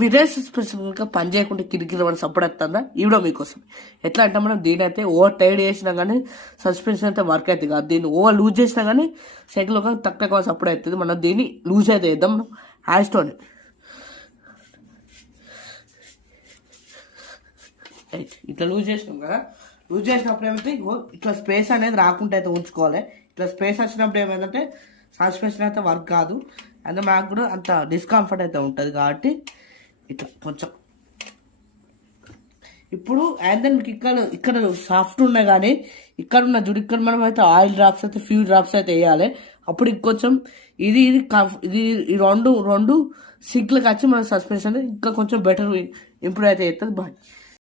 Mirror suspension కనుక పని చేయకుండా కిరికిరి అని సపోర్ట్ వస్తుందా ఈ వీడియో మీకోసం. ఎట్లా అంటే మనం దీని అయితే ఓవర్ టైడ్ చేసినా కానీ సస్పెన్షన్ అయితే వర్క్ అవుతుంది కాదు, దీన్ని ఓవర్ లూజ్ చేసినా కానీ సైకిల్ ఒక తక్కువ సపోర్ట్ అవుతుంది. మనం దీన్ని లూజ్ అయితే వేద్దాం మనం హ్యాండ్స్టోని. ఇట్లా లూజ్ చేసినాం కదా, లూజ్ చేసినప్పుడు ఏమైతే ఇట్లా స్పేస్ అనేది రాకుండా అయితే ఉంచుకోవాలి. ఇట్లా స్పేస్ వచ్చినప్పుడు ఏమైందంటే సస్పెన్షన్ అయితే వర్క్ కాదు, అంటే మాకు కూడా అంత డిస్కంఫర్ట్ అయితే ఉంటుంది కాబట్టి ఇట్లా కొంచెం. ఇప్పుడు అండ్ దెన్ మీకు ఇక్కడ సాఫ్ట్ ఉన్నాయి కానీ ఇక్కడ ఉన్న చూడు, ఇక్కడ మనం అయితే ఆయిల్ డ్రాప్స్ అయితే ఫ్యూ డ్రాప్స్ అయితే వేయాలి. అప్పుడు ఇంకొంచెం ఇది ఈ రెండు సింక్లకు వచ్చి మన సస్పెన్షన్ ఇంకా కొంచెం బెటర్ ఇంప్రూవ్ అయితే అవుతుంది. బాయ్.